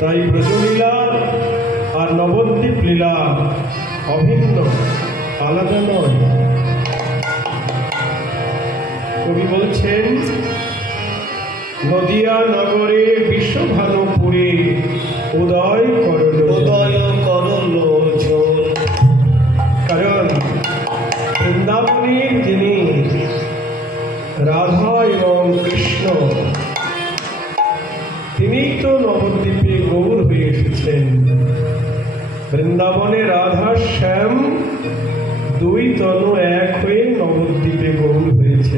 তাই ব্রজলীলা আর নবদ্বীপ লীলা অভিন্ন, আলাদা নয়। কবি বলছেন, নদিয়া নগরে বিশ্বভানুপুরে উদয় করল ঝোল। কারণ বৃন্দাবনের যিনি রাধা এবং কৃষ্ণ, তিনি তো নবদ্বীপে গৌর হয়ে এসেছেন। বৃন্দাবনে রাধা শ্যাম দুই তনু এক হয়ে নবদ্বীপে গৌর হয়েছে।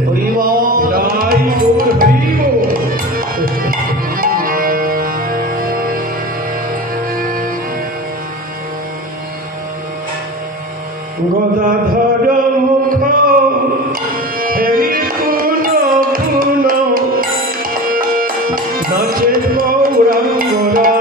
গদাধর মুখ হেরি পুন পুন নাচে গৌরাঙ্গরা।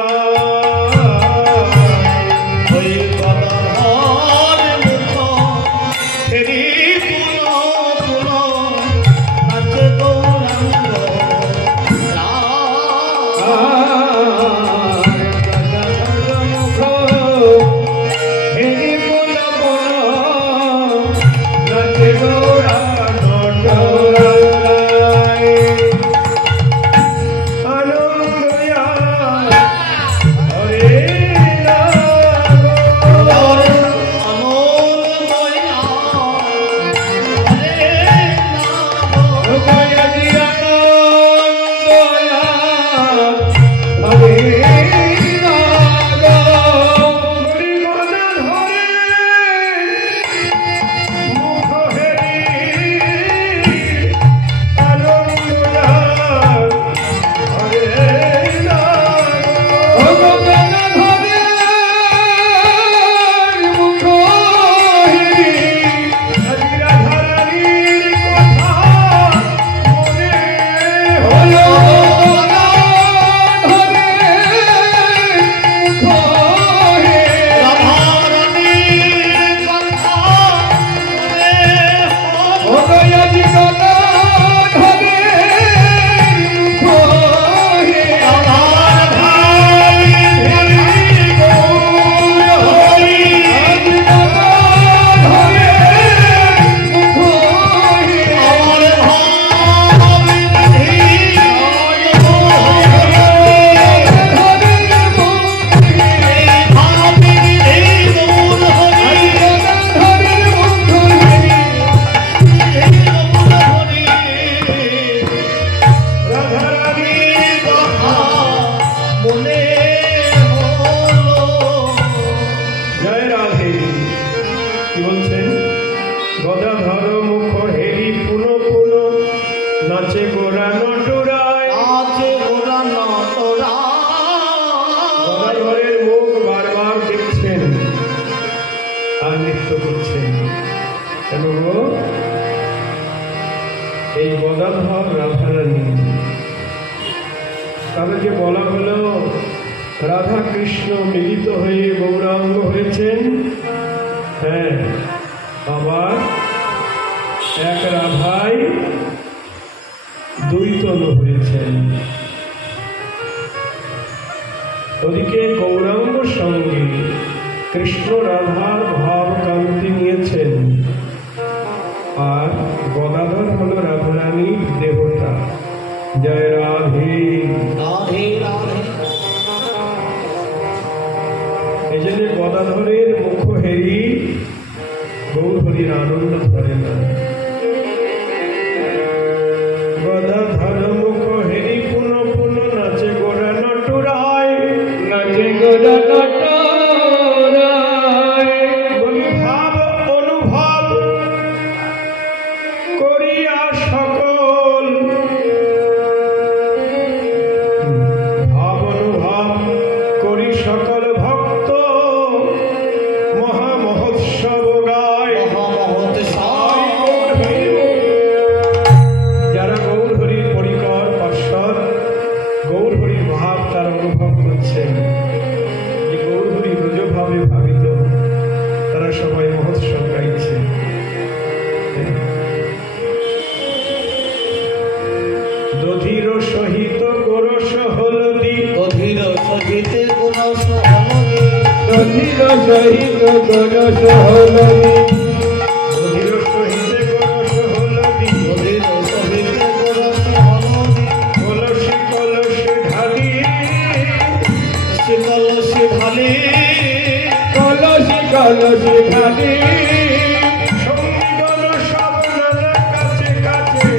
এই গদাধর রাধারানী, তবে যে বলা হলো রাধা কৃষ্ণ মিলিত হয়ে গৌরাঙ্গ হয়েছেন, হ্যাঁ, আবার এক রাধাই দুই তনু হয়েছেন। ওদিকে গৌরাঙ্গ সঙ্গে কৃষ্ণ রাধার ভাব কান্তি নিয়েছেন, আর গদাধর হল রাধারানীর দেবতা। জয় রাধে রাধে রাধে। এই জন্য গদাধরের মুখ হেরি গৌর হরির আনন্দ ধরে না। গদাধর মুখ হেরি পুন পুন নাচে গোরা নটুরায়, নাচে গোরা নটুরায়। বলি ভাব অনুভব করিয়া সকল, ভাব অনুভব করি সকল ভক্ত মহামহোৎসব গায়। বধির সহিত গরস হলদি বধির সহিতে গরস হলদি বধির সহিত গরস হলদি কলসি কলসি ঢালি কলসি ঢালি কলসি কলসি ঢালি সঙ্গীগণ সব নানা কাছে কাছে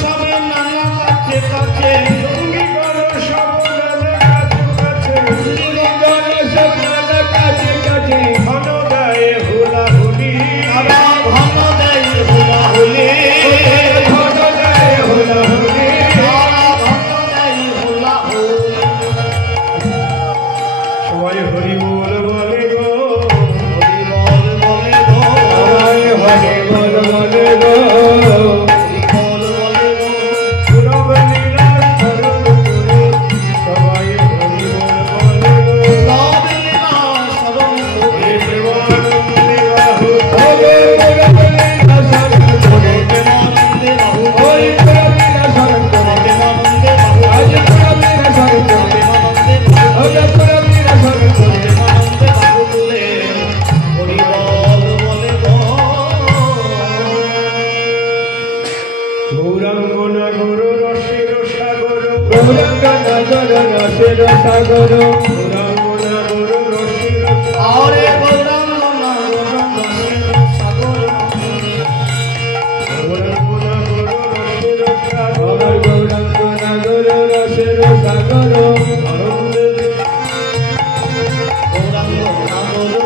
সব নানা কাছে কাছে সঙ্গীগণ সব নানা কাছে কাছে সব নানা কাছে কাছে ঘন গায়ে হুলাহুলি ঘন দেয় হুলাহুলি ঘন গায়ে হুলাহুলি সবাই হরি বল বলে গো সবাই হরি বল বলে গো পুরব লীলা স্মরণ করে সবাই হরি বল বলে গো হে প্রেমানন্দে বাহু গৌরাঙ্গনা গৌর রসের সাগর গৌরাঙ্গনা গৌর রসের সাগর গৌরাঙ্গনা গৌর রসের আরে গৌরাঙ্গনা সাগর গৌরাঙ্গনা গৌর রসের সাগর গৌরাঙ্গনা গৌর রসের সাগর আনন্দে গৌরাঙ্গনা গৌর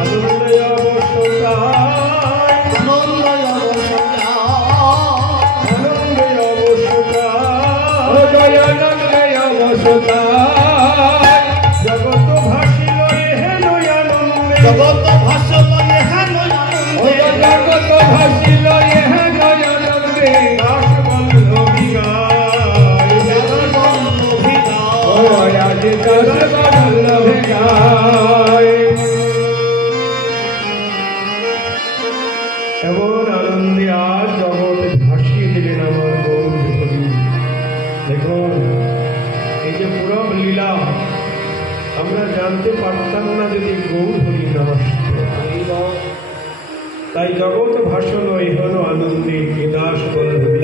আনন্দে অবসতায় আনন্দয় অবসরা আনন্দে অবসতায় দয়ানন্দয় অবসরা জগত ভাসিল হেন আনন্দে জগত ভাসল হেন জগত ভাসিল হেন আনন্দে দাস বল্লভী গায় আজ দাস বল্লভ গায় এমন আনন্দে আজ জগৎ ভাসিয়ে দিলেন আমার গৌর হরি। দেখুন এই যে পুরব লীলা আমরা জানতে পারতাম না যদি গৌর হরি না আসতো। তাই জগৎ ভাষণ এহন আনন্দে এ দাস বল্লভী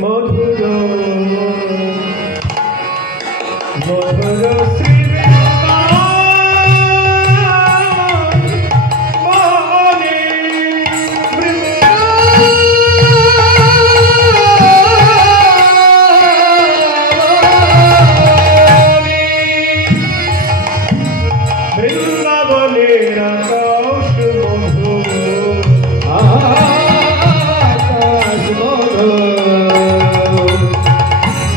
মধুর মধুর শ্রী বৃন্দাবনের আকাশ মধু আকাশ মধু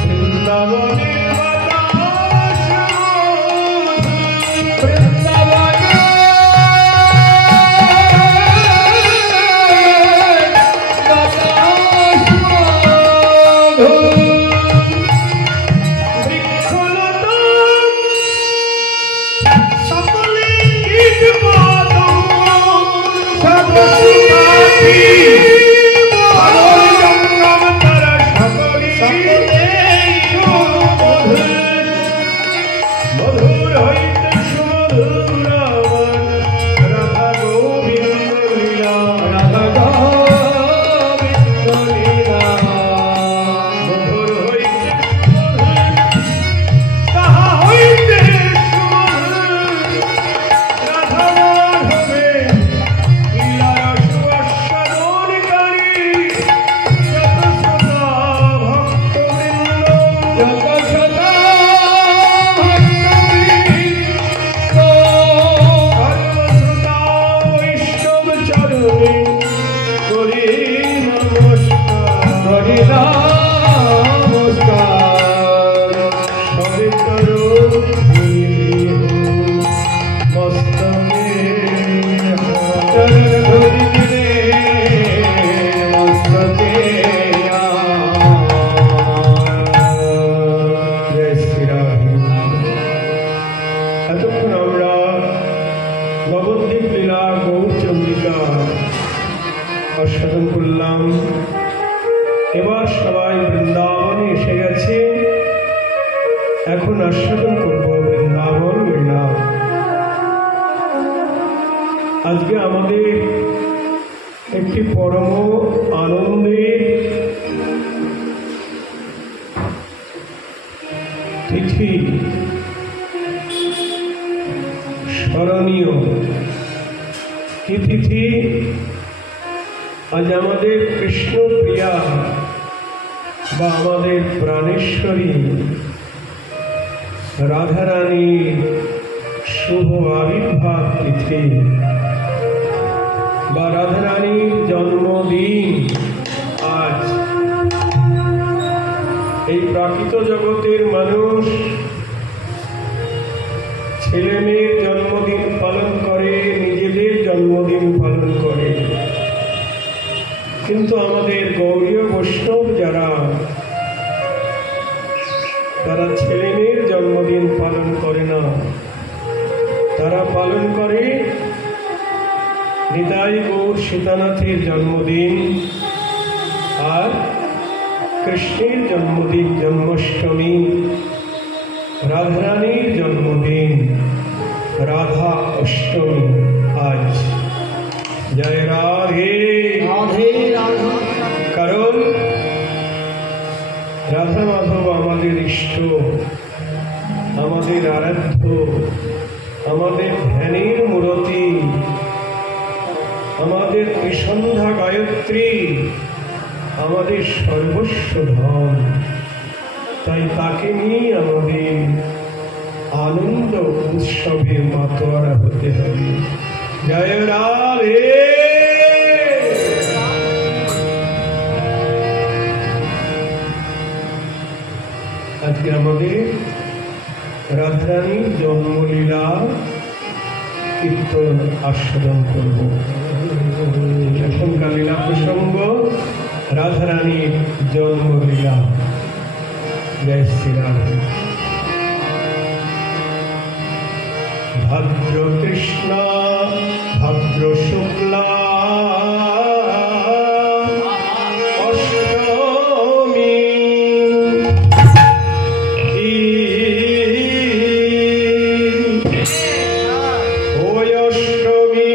বৃন্দাবনের বাতাস মধু বৃক্ষলতা সকলে কীট বাদন সকলে জঙ্গম তারা সকলে মধুর হইতে সুমধুর রাধা গোবিন্দ লীলা মধুর হইতে তাহা হইতে সুমধুর রাধা মাধবে লীলার সুস্বাদনকারী যত সদা ভক্তবৃন্দ সর্বশ্রোতা বৈষ্ণব চরণে করি নমস্কার সবে করো মস্তকে জয় শ্রীরাম। এতক্ষণ আমরা নবদ্বীপ লীলা গৌরচন্দ্রিকা আস্বাদন করলাম। এবার সবাই বৃন্দাবনে এসে গেছে, এখন আস্বাদন করবো লীলা। আজকে আমাদের একটি পরম আনন্দের তিথি, স্মরণীয় কি তিথি? আজ আমাদের কৃষ্ণপ্রিয়া বা আমাদের প্রাণেশ্বরী রাধারানীর শুভ আবির্ভাব তিথি বা রাধারানীর জন্মদিন। আজ এই প্রাকৃত জগতের মানুষ ছেলে মেয়ের জন্মদিন পালন করে, নিজেদের জন্মদিন পালন করে, কিন্তু আমাদের গৌড়ীয় বৈষ্ণব যারা, তারা ছেলে মেয়ের জন্মদিন পালন করে না, তারা পালন করে নিতাই গৌর সীতানাথের জন্মদিন আর কৃষ্ণের জন্মদিন জন্মাষ্টমী, রাধারানীর জন্মদিন রাধা অষ্টমী। আজ জয় রাধে রাধে রাধে। কারণ রাধা মাধব আমাদের ইষ্ট, আমাদের আরাধ্য, আমাদের ধ্যানের মূরতি, আমাদের ত্রিসন্ধ্যা গায়ত্রী, আমাদের সর্বস্ব ধন। তাই তাকে নিয়ে আমাদের আনন্দ উৎসবে মাতোয়ারা হতে হবে। জয় রাধে। আজকে আমাদের রাধারানীর জন্মলীলা কীর্তন আস্বাদন করব। এখনকার লীলা প্রসঙ্গ রাধারানীর জন্মলীলা। জয় শ্রীরাধে। ভাদ্র কৃষ্ণ ভাদ্র শুক্লা অষ্টমী, ওই অষ্টমী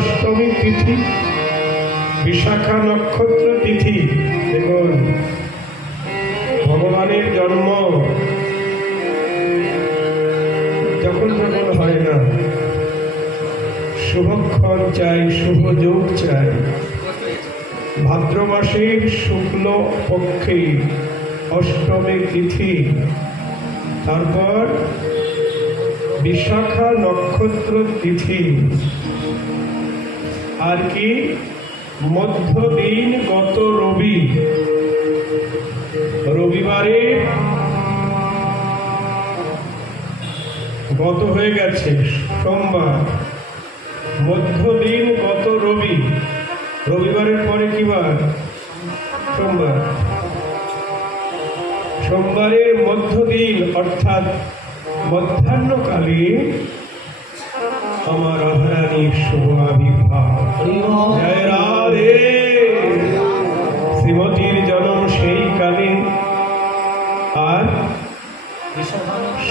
অষ্টমী তিথি, বিশাখা নক্ষত্র তিথি। দেখুন, ভগবানের জন্ম যখন যখন হয় না, শুভক্ষণ চাই, শুভ যোগ চাই। ভাদ্র মাসের শুক্ল পক্ষে অষ্টমী তিথি, তারপর বিশাখা নক্ষত্র তিথি, আর কি মধ্যদিন গত রবিবারে গত হয়ে গেছে সোমবার, মধ্যদিন গত রবিবারের পরে কি বার? সোমবার। সোমবারের মধ্যদিন অর্থাৎ মধ্যাহ্নকালে আমার রাধারানীর শুভ আবির্ভাব। জয় রাধে। শ্রীমতীর জন্ম সেই কালে, আর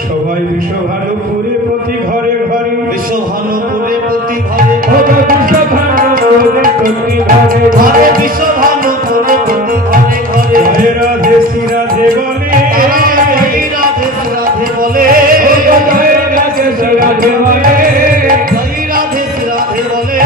সবাই বিষভানুপুরে প্রতি ঘরে ঘরে, বিশ্বভানুপুরে প্রতি ঘরে ঘরে, বিষভানুপুরে প্রতি ঘরে ঘরে বিশ্বভানুপুরে প্রতি ঘরে ঘরে, জয় রাধে শ্রী রাধে বলে, জয় রাধে রাধে বলে, জয় রাধে শ্রী রাধে বলে, জয় রাধে রাধে বলে,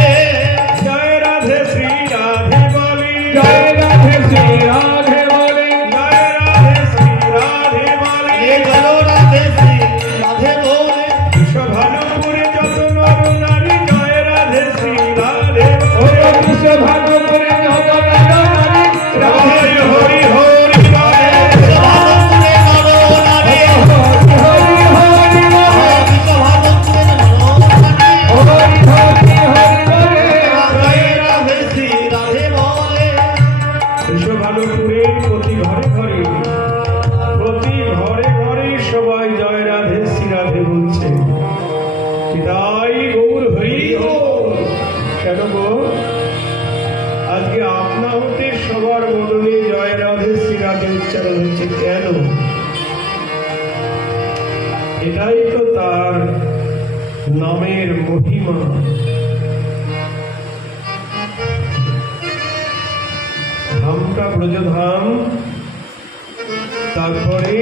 জয় রাধে শ্রী রাধে বলে, জয় রাধে শ্রী রাধে বলে, জয় রাধে শ্রী রাধে বলে। জয় রাধে শ্রী রাধে বলে, বিষভানুপুরে যত নর নারী, জয় রাধে শ্রী রাধে ও বলে। বিশ্বভানুপুরে যত নর নারী, জয় হরি হরি বলে, বিশ্বভানুপুরে নর নারী, হরি হরি বলে, বিশ্বভানুপুরে নর নারী, হরি হরি হরি বলে, জয় রাধে শ্রী রাধে বলে। বিষভানুপুরে প্রতি ঘরে ঘরে, প্রতি ঘরে ঘরে সবাই জয় রাধে শ্রী রাধে বলছে। বিদায় গৌর হরি বল। কেন গো? আজকে আপনা হতে সবার বদলে জয় রাধে শ্রী রাধে উচ্চারণ হচ্ছে কেন? এটাই তো তার নামের মহিমা। ধামটা ব্রজধাম, তারপরে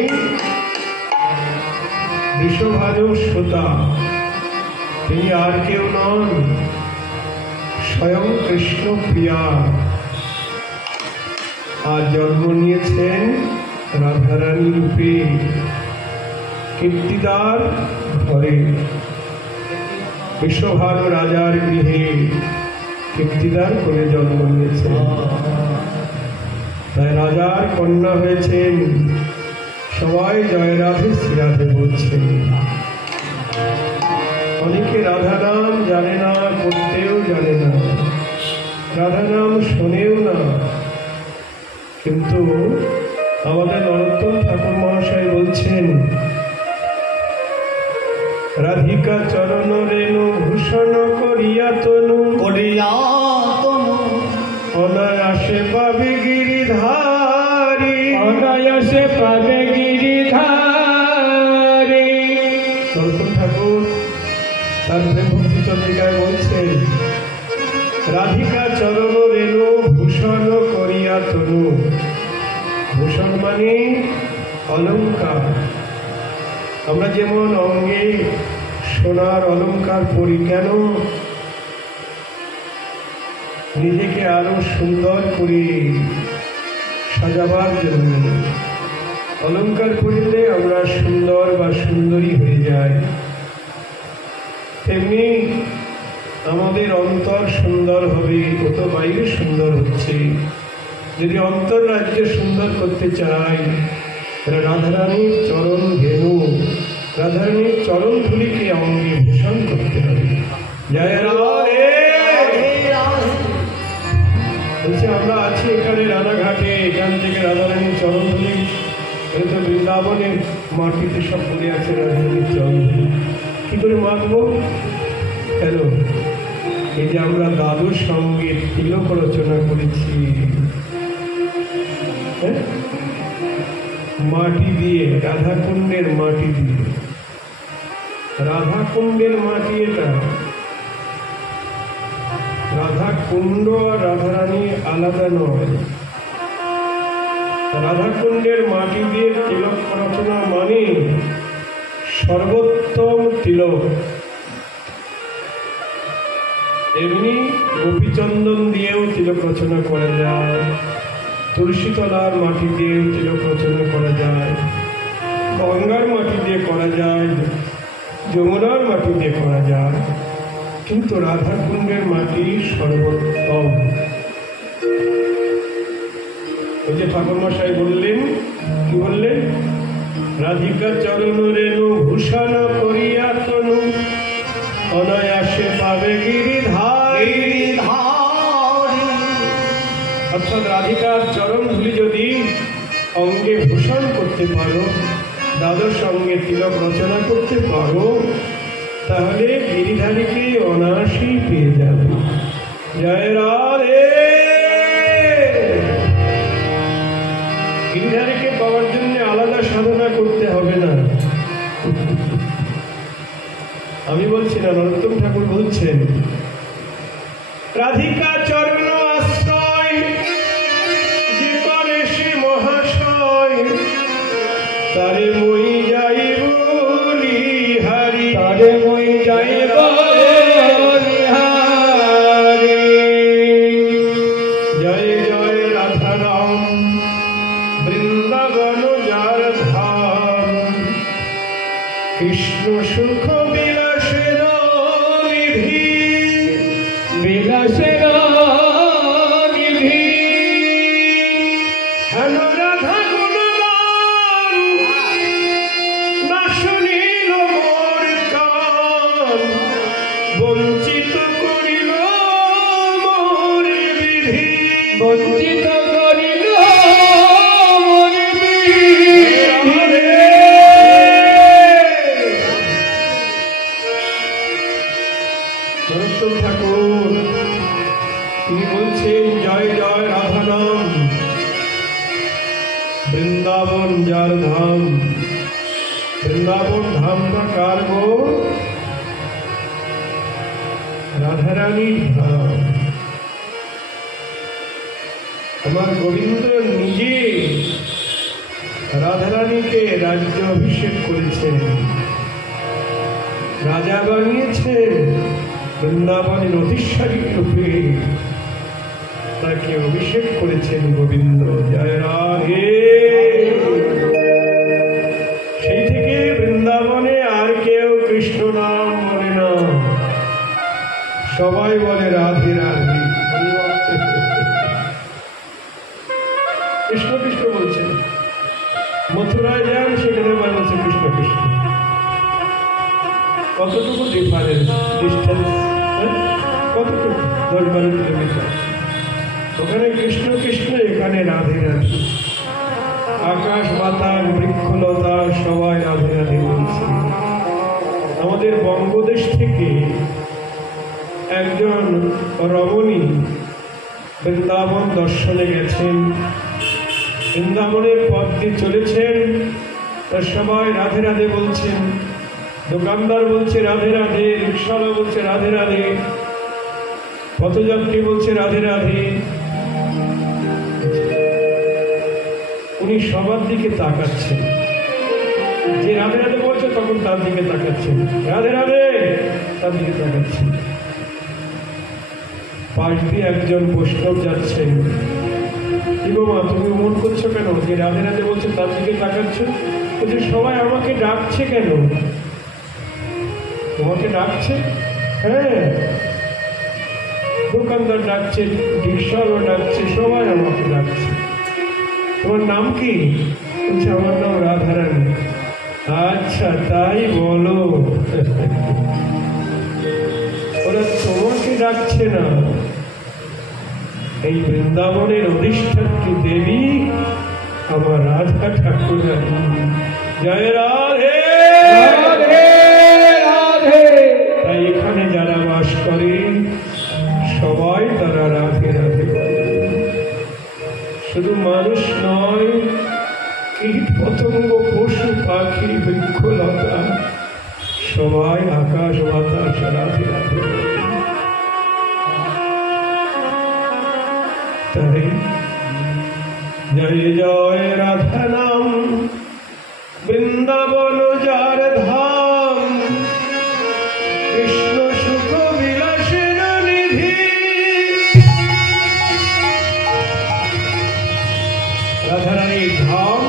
বিষভানু সুতা, তিনি আর কেউ নন, স্বয়ং কৃষ্ণ প্রিয়া। আর জন্ম নিয়েছেন রাধারানী রূপে কীর্তিদার ঘরে, বিশ্বভানু রাজার গৃহে কীর্তিদার করে জন্ম নিয়েছেন। তাই রাজার কন্যা হয়েছেন। সবাই জয় রাধে শ্রী রাধে বলছেন। অনেকে রাধা নাম জানে না, করতেও জানে না, রাধা নাম শোনেও না। কিন্তু আমাদের নরোত্তম ঠাকুর মহাশয় বলছেন, রাধিকা চরণ রেণু ভূষণ করিয়া তনু, করিয়া তনু অনায়াসে পাবে গিরিধারী, অনায়াসে পাবে গিরিধারী। নরোত্তম ঠাকুর তার প্রেম ভক্তি চন্দ্রিকায় বলছেন, রাধিকা চরণ রেণু ভূষণ করিয়া তনু। ভূষণ মানে অলঙ্কার। আমরা যেমন অঙ্গে সোনার অলঙ্কার পরি, কেন? নিজেকে আরো সুন্দর করে সাজাবার জন্য। অলঙ্কার পরিলে আমরা সুন্দর বা সুন্দরী হয়ে যাই। তেমনি আমাদের অন্তর সুন্দর হবে, ও তো বাইরে সুন্দর হচ্ছে। যদি অন্তর রাজ্য সুন্দর করতে চাই, রাধারানীর চরণ ধেনু, রাধারানীর চরণ ধুলিকে অঙ্গে ভূষণ করতে হবে। জয় রাধে। বলছে আমরা আছি এখানে রানাঘাটে, এখান থেকে রাধারানীর চরণ ধুলি, এটা তো বৃন্দাবনের মাটিতে সব পড়ে আছে রাধারানীর চরণ ধুলি। কি করে মাখবো? কেন? এই যে আমরা দাদুর সঙ্গে তিলক রচনা করেছি, মাটি দিয়ে, রাধাকুণ্ডের মাটি দিয়ে। রাধাকুণ্ডের মাটি এটা। রাধা কুণ্ড আর রাধারানী আলাদা নয়। রাধা কুণ্ডের মাটি দিয়ে তিলক রচনা মানে সর্বোত্তম তিলক। এমনি গোপীচন্দন দিয়েও তিলক রচনা করা যায়, তুলসী তলার মাটি দিয়েও তিলক রচনা করা যায়, গঙ্গার মাটি দিয়ে করা যায়, যমুনার মাটি দিয়ে করা যায়, কিন্তু রাধা কুণ্ডের মাটি সর্বোত্তম। ওই যে ঠাকুরমশাই বললেন, কি বললেন? রাধিকা চরণ রেণু ভূষণ করিয়া তনু অনায়াসে পাবে গিরিধারী। অর্থাৎ রাধিকার চরণ ধুলি যদি অঙ্গে ভূষণ করতে পারো, দ্বাদশ অঙ্গে তিলক রচনা করতে পারো, তাহলে গিরিধারীকে অনায়াসেই পেয়ে যাবে। জয় রাধে। গিরিধারীকে পাওয়ার জন্য আলাদা সাধনা করতে হবে না। আমি বলছি না, নরোত্তম ঠাকুর বলছেন, রাধিকা চরণ আশ্রয় যে করে সে মহাশয়, তারে মই যাই বলি হারি, তারে মই যাই বলি হারি। জয় জয় রাধা রাম বৃন্দাবন যার ধাম, কৃষ্ণ সুখ বিলাসের নিধি, বিলাসের নিধি। হেন রাধা গুণগান না শুনিল মোর কান, বঞ্চিত করিল মোর বিধি, বঞ্চিত করিল মোর বিধি। নরোত্তম ঠাকুর তিনি বলছেন, জয় জয় রাধা নাম বৃন্দাবন যার ধাম। বৃন্দাবন ধামটা কার গো? রাধারানীর ধাম। আমার গোবিন্দ নিজে রাধারানীকে রাজ্য অভিষেক করেছেন, রাজা বানিয়েছেন। বৃন্দাবনের অধীশ্বরী রূপে তাকে অভিষেক করেছেন গোবিন্দ। জয় রাধে। সেই থেকে বৃন্দাবনে আর কেউ কৃষ্ণ নাম বলে না, সবাই বলে রাধে রাধে। কৃষ্ণ কৃষ্ণ বলছেন। মথুরায় যান, সেখানে বলছে কৃষ্ণ কৃষ্ণ। কতটুকু ডিফারেন্স, ডিস্টেন্স, কতটুকু? 10-12 কিলোমিটার। ওখানে কৃষ্ণ কৃষ্ণ, এখানে রাধে রাধে। আকাশ বাতাস বৃক্ষলতা সবাই রাধে রাধে বলছে। আমাদের বঙ্গদেশ থেকে একজন রমণী বৃন্দাবন দর্শনে গেছেন, বৃন্দাবনের পথ দিয়ে চলেছেন, তার সবাই রাধে রাধে বলছেন। দোকানদার বলছে রাধে রাধে, রিক্সাওয়ালা বলছে রাধে রাধে, পথযাত্রী বলছে রাধে রাধে। উনি সবার দিকে তাকাচ্ছেন, যে রাধে রাধে বলছে তখন তার দিকে তাকাচ্ছেন, রাধে রাধে তার দিকে তাকাচ্ছেন। পাশ দিয়ে একজন বৈষ্ণব যাচ্ছেন, কি গো মা, তুমি মন করছো কেন? যে রাধে রাধে বলছে তার দিকে তাকাচ্ছ? বলছে সবাই আমাকে ডাকছে কেন? তোমাকে ডাকছে? হ্যাঁ, দোকানদার ডাকছে, রিক্সাওয়ালা ডাকছে, সবাই আমাকে ডাকছে। তোমার নাম কি? বলছে আমার নাম রাধারানী। আচ্ছা তাই বলো। ওরা তোমাকে ডাকছে না, এই বৃন্দাবনের অধিষ্ঠাত্রী দেবী আমার রাধা ঠাকুরানী। জয় রাধে রাধে রাধে। তাই এখানে যারা বাস করে সবাই তারা রাধে রাধে বলে। শুধু মানুষ নয়, কীট পতঙ্গ পশু পাখি বৃক্ষলতা সবাই আকাশ বাতাস রাধে রাধে বলে। তাই জয় জয় রাধা নাম বৃন্দাবন যার ধাম কৃষ্ণ সুখ বিলাসের নিধি। রাধারানীর ধাম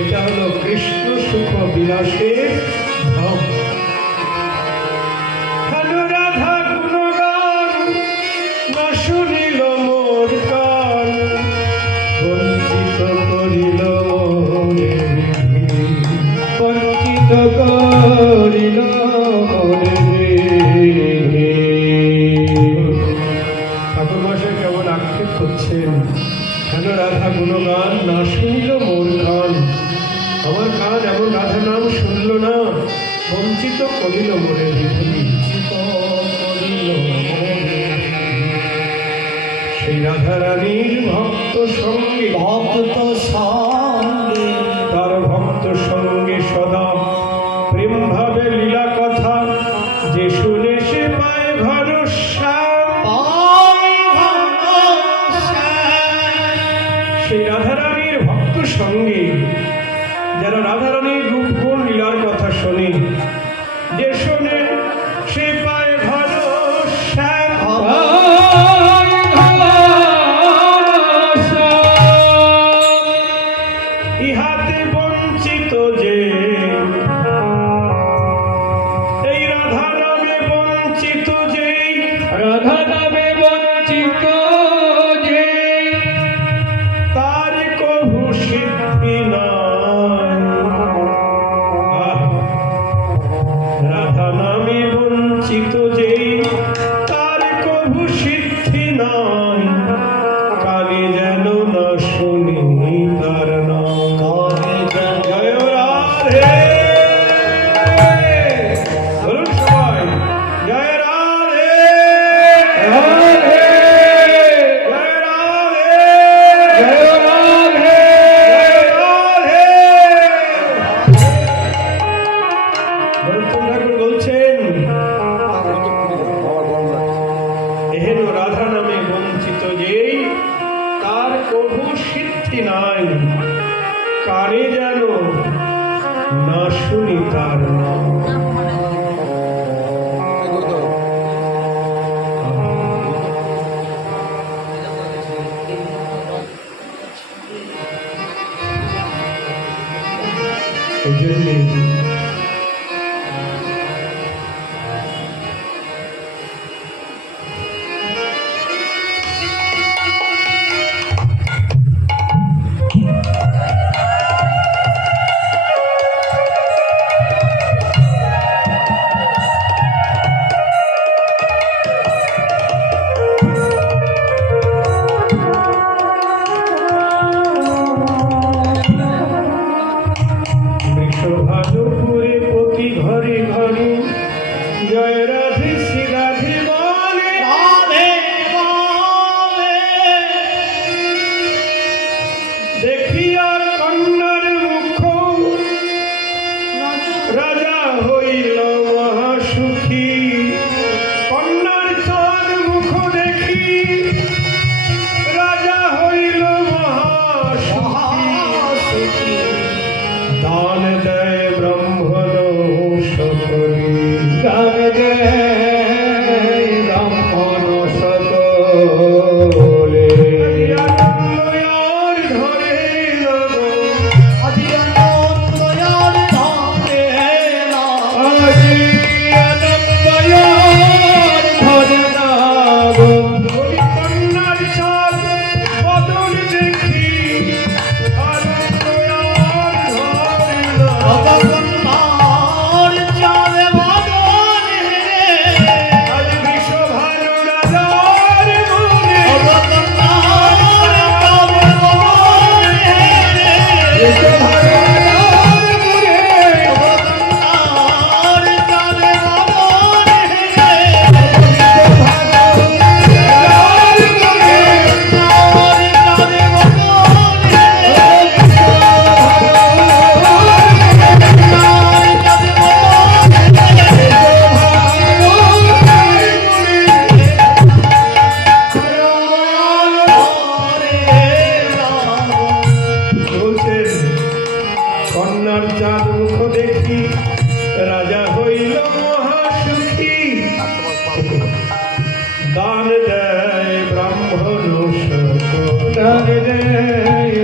এটা হলো কৃষ্ণ সুখ বিলাসের ধাম। রাধা গুণগান না শুনিল মোর কান, বঞ্চিত করিল মোরে বিধি, বঞ্চিত করিল মোরে বিধি। ঠাকুর মশাই কেমন আক্ষেপ করছেন, কেন রাধা গুণগান না শুনিল মোর কান, আমার কান এমন রাধা নাম শুনল না, বঞ্চিত করিল মোরে বিধি। সেই রাধারানীর ভক্ত সঙ্গে ভক্ত সঙ্গে তার ভক্ত সঙ্গে সদা প্রেম ভাবে লীলা কথা, যে শুনে সে পায় ভরসা। সেই রাধারানীর ভক্ত সঙ্গে যারা রাধারানীর রূপ গুণ লীলার কথা শোনে, যে শোনে সে পায় ভরসা। ইহাতে বঞ্চিত যে, এই রাধা নামে বঞ্চিত যে, রাধা নামে বঞ্চিত যে, তার কভু সিদ্ধি নাই। রাধা নামে বঞ্চিত যে, তার কভু সিদ্ধি নাই, কানে যেন না শুনি তার নাম। জয় রাধে, বলুন সবাই জয় রাধে, রাধে জয় রাধে, জয় রাধে। নরোত্তম ঠাকুর বলছেন, এহেন রাধা নামে বঞ্চিত যেই, তার কভু সিদ্ধি নাই, কানে যেন না শুনি তার নাম। এই জন্যে বৃষভানু রাধে রে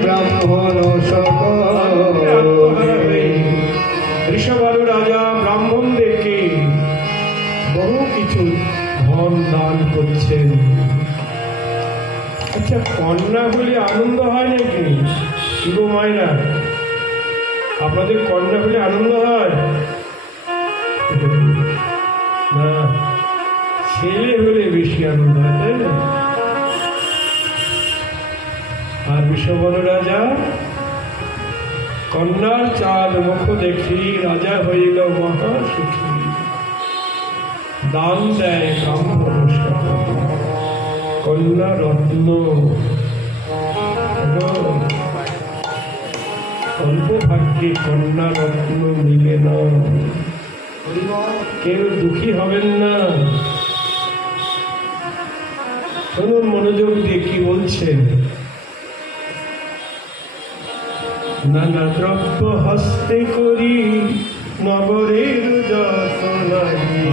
ব্রাহ্মণ সকল ঋষভানু রাজা ব্রাহ্মণদেরকে বহু কিছু ধন দান করছেন। আচ্ছা, কন্যা হলে আনন্দ হয় নাকি? শিব মায়েরা, আপনাদের কন্যা হলে আনন্দ হয় না? ছেলে হলে বেশি আনন্দ হয়, তাই না? আর ঋষভানু রাজা কন্যার চাঁদ মুখ দেখি রাজা হইল মহা সুখী। দান দেয় ব্রাহ্মণ কন্যা রত্ন। অল্প ভাগ্যে কন্যা রত্ন মিলে না। কেউ দুঃখী হবেন না। শুনুন মনোযোগ দিয়ে কি বলছেন। নানা দ্রব্য হস্তে করি নগরের যত নাহি।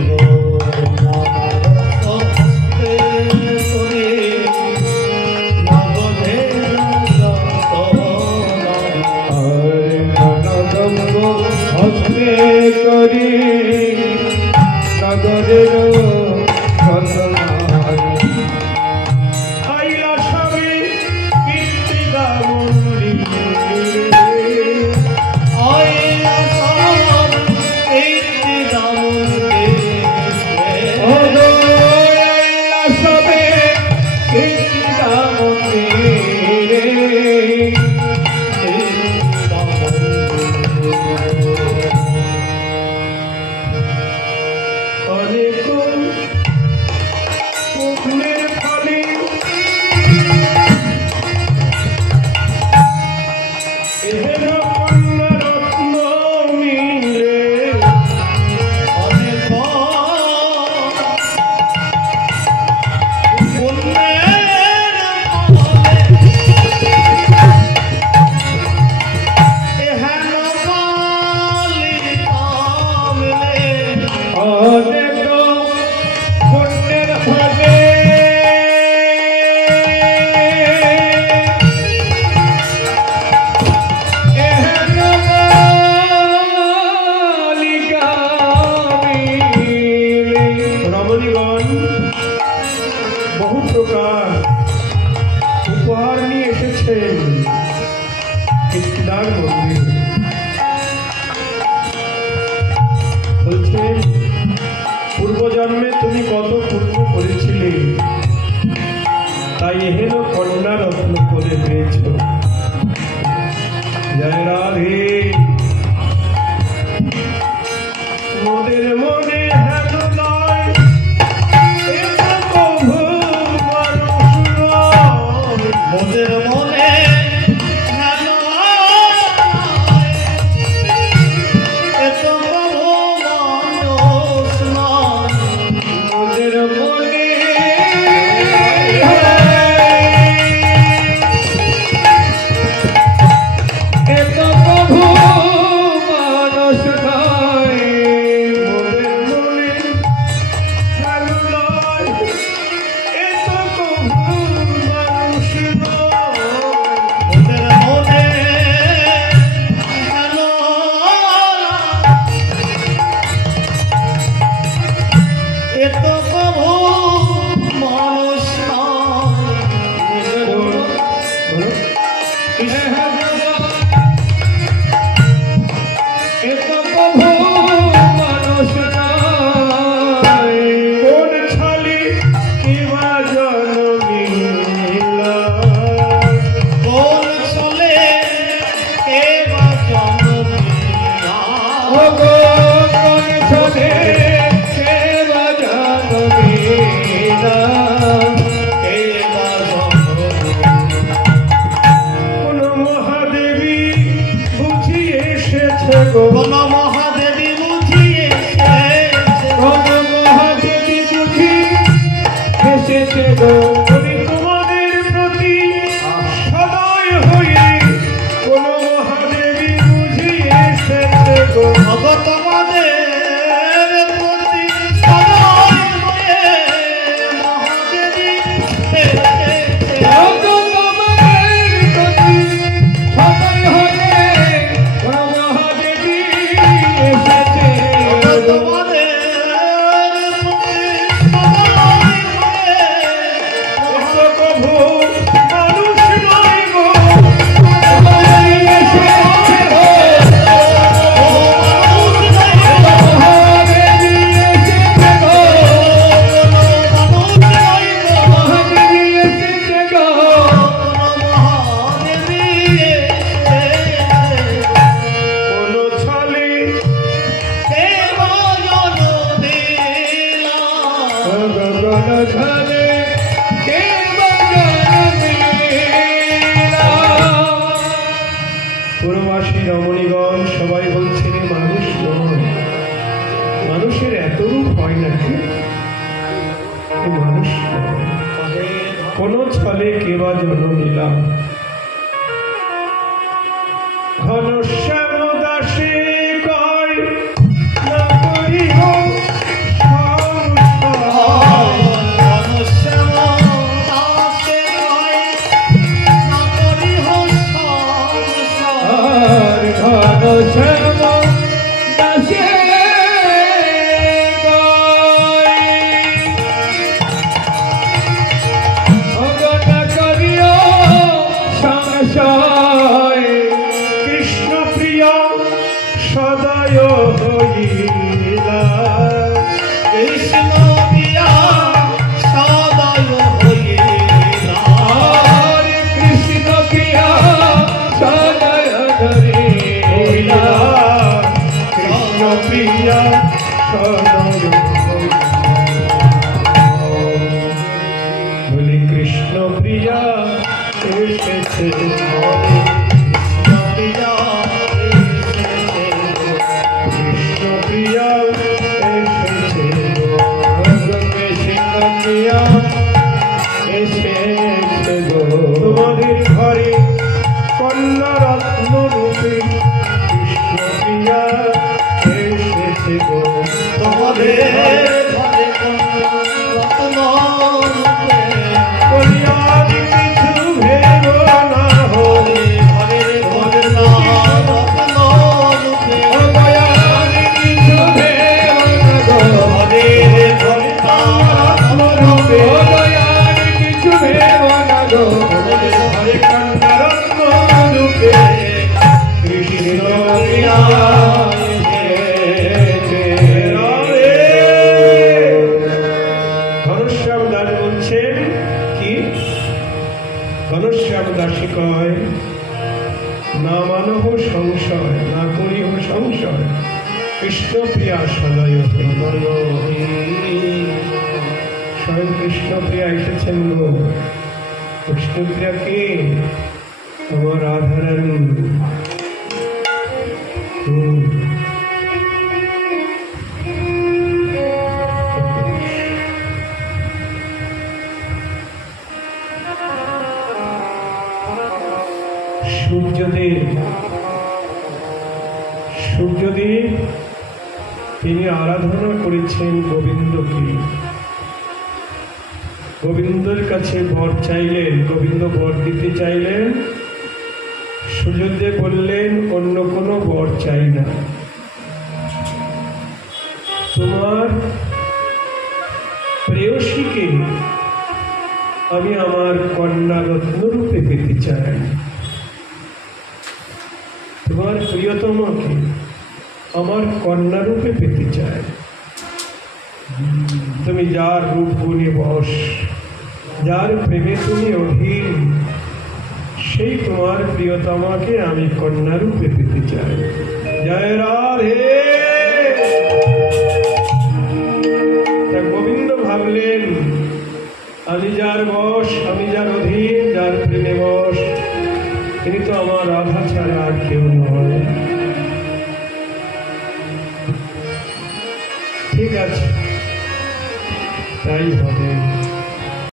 হস্তে করি নগরের আইলা সবে কীর্তিদা মন্দিরে। সবে কীর্তিদা মন্দিরে অনেক পুণ্যের ফলে এহেন কন্যা রত্ন মিলে। অনেক পুণ্যের ফলে এহেন বালিকা মিলে। রমণীগণ বহু প্রকার উপহার নিয়ে এসেছেন কীর্তিদার মন্দিরে। বলছেন, পূর্বজন্মে তুমি কত পুণ্য করেছিলে, তাই এহেন কন্যা রত্ন করে পেয়েছ। জয় রাধে। মোদের মনে হেন নয়, এ তো প্রভু মানুষ নয়। মোদের মনে হেন এত প্রভু মানুষ নয়। মোদের মনে এত প্রভু মানুষ নয়। মোদের মনে হেন নয়, এ তো প্রভু মানুষ নয়। মোদের মনে হেন এত প্রভু মানুষ নয়। কোন ছালি কিবা জনমিলা। কোন চলে কে বা জনমিলা। কে বা জনমিলা। কোন মহাদেবী বুঝি এসেছে গো। কোন মহাদেবী বুঝি এসেছে আমি তোমাদের প্রতি সদয় হয়ে কোন মহাদেবী বুঝি এসেছে গো। তোমাদের প্রতি সদয় হয়ে মহাদেবী এসেছে। কোন ছলে কেবা জন্ম নিলাম। ঘনশ্যাম দাসে কয় না করিহ আর ঘনশ্যাম দাসে অগণা করিও সংশয় কৃষ্ণ প্রিয় সদয় হইলা। আর কৃষ্ণ প্রিয়া সদয় ধরিলা। কৃষ্ণ প্রিয়া সদয় বলি কৃষ্ণ প্রিয়া এসেছে ঘরে। কৃষ্ণ প্রিয়া এসেছে তোমাদের ঘরে কন্যা রত্ন রূপে কৃষ্ণ প্রিয়া এসেছে গো। কলিয়ার কিছু ভেব না হলে ও দয়াল কিছু ভেব না গো। রূপে ও দয়াল কিছু ভেব না গো। ঘরে কন্যা রত্ন রূপে কৃষ্ণ প্রিয়া ঘনশ্যাম দাস বলছেন কি? ঘনশ্যাম দাসী কয় না মানব সংশয়, না করিহ সংশয়, কৃষ্ণ প্রিয়া সদয় স্বয়ং কৃষ্ণ প্রিয়া এসেছেন গো। কৃষ্ণ প্রিয়া কে? আমার রাধারানী। সূর্যদেব তিনি আরাধনা করেছেন গোবিন্দকে। গোবিন্দের কাছে বর চাইলেন, গোবিন্দ বর দিতে চাইলেন। সূর্যদেব বললেন অন্য কোনো বর চাই না, তোমার প্রেয়সীকে আমি আমার কন্যা রত্নরূপে পেতে চাই। তোমার প্রিয়তমকে আমার কন্যা রূপে পেতে চাই। তুমি যার রূপ গুণে বশ, যার প্রেমে তুমি অধীন, সেই তোমার প্রিয়তমাকে আমি কন্যা রূপে পেতে চাই। জয় রাধে। তা গোবিন্দ ভাবলেন আমি যার বশ, আমি যার অধীন, যার প্রেমে বশ, তিনি তো আমার রাধা ছাড়া আর কেউ নয়। ঠিক আছে, তাই হবে।